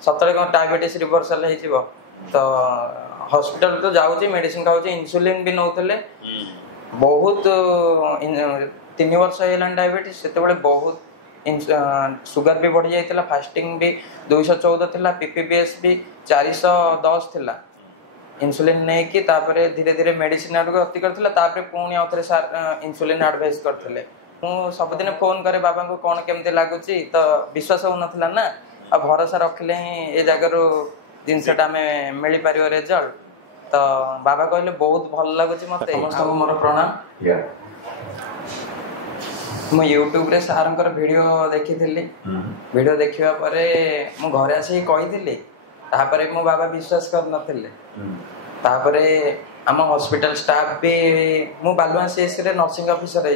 सतरे कौन diabetes reversal हो तो हॉस्पिटल तो जाऊँगी मेडिसिन खाऊँ इन्सुलिन भी नौले बहुत 3 वर्ष है डायबिटीज से बहुत सुगर भी बढ़ी जाता फास्टिंग भी 214 थिला पीपीबीएस भी 410 थिला इन्सुलिन नहीं कि तापरे धीरे धीरे मेडिसिन आड़ गति करता पुणी आउ थे सार इन्सुलिन एडवाइस करते सबुदिन फोन करे बाबा को कौन केमती लगुच तो विश्वास हो नाला ना आ भरोसा रखिले ही ए जगार जिनसटा मिल पार रिजल्ट तो बाबा कहले बहुत भल लगुच मत समस्त मोर प्रणाम मु यूट्यूब रे सार वीडियो देखी वीडियो देखा पर मु घरे आसिक कही मो बाबा विश्वास कर नथिले तापरे आम हॉस्पिटल स्टाफ भी मु बालुआ सीएस रे नर्सिंग ऑफिसर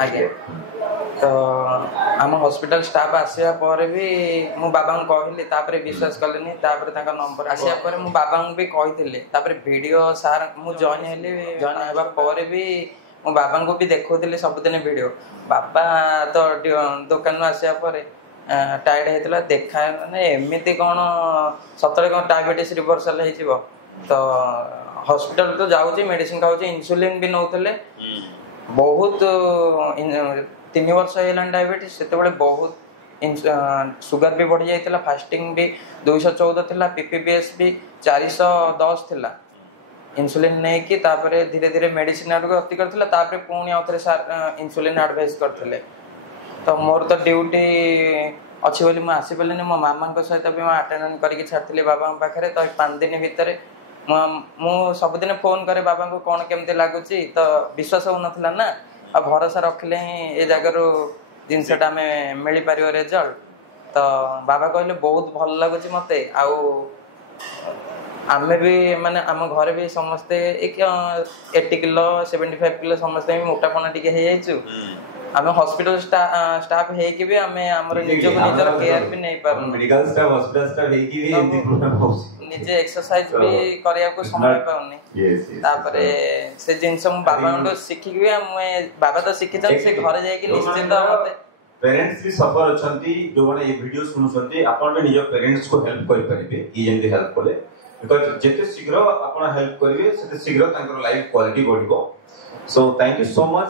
आगे तो आम हॉस्पिटल स्टाफ आसिया पर भी मु बाबा को कहली तापरे विश्वास कलेनी तापरे ताका नंबर आसिया पर मु बाबा को भी कही तापरे वीडियो सार मु जॉइन हेली जॉइन हेबा पर भी मो बाबा को भी देखौली सबुदिन वीडियो बाबा तो दुकान आसिया पर टायर्ड होता देखा एमती कौन सतरे कौन डायबिटीज रिवर्सल हो तो हॉस्पिटल तो जाऊँगी मेडिसिन खाऊँ इन्सुलिन भी नौले बहुत 3 वर्ष है डायबिटीज से बहुत सुगर भी बढ़ी जाता फास्टिंग भी 214 थिला पीपीबीएस भी 410 थिला इन्सुलिन नहीं कि तापरे धीरे धीरे मेडिसिन आड़ गति करता पुणी आउ थे सार इन्सुलिन एडवाइस करते तो मोर तो ड्यूटी अच्छी बोली मुझे आसीपारे मो मामा सहित भी अटेंडेंस करके छाड़ी बाबा पाखे तो 5 दिन भितर मु सबुदिन फोन करे बाबा को कौन केमती लगुच तो विश्वास हो नाला ना आ भरोसा रखिले ही ए जगार जिनसटा मिल पार रिजल्ट तो बाबा कहले बहुत भल लगुच मत आमे भी माने आम घर भी समस्ते 80 किलो 75 किलो समस्ते भी मोटापना टिके हो जाइछु आम हॉस्पिटल स्टाफ है कि भी आमे हमर निजो को निजर केयर भी नहीं पार मेडिकल स्टाफ हॉस्पिटल स्टाफ है कि भी एंती प्रोग्राम होस निजे एक्सरसाइज भी करिया को समय पाउनी तापरे से जिंस हम बाबा को सिखि कि हम बाबा तो सिखि जन से घर जाय कि निश्चित मते पेरेंट्स भी सफर अछंती जो माने ये वीडियो सुनुसंती आपण भी निजो पेरेंट्स को हेल्प करि परिबे ई जेंति हेल्प कोले बिकॉज़ जेते शीघ्र आपण हेल्प करिवे सेते शीघ्र तांकर लाइफ क्वालिटी बढ़िबो so thank you so much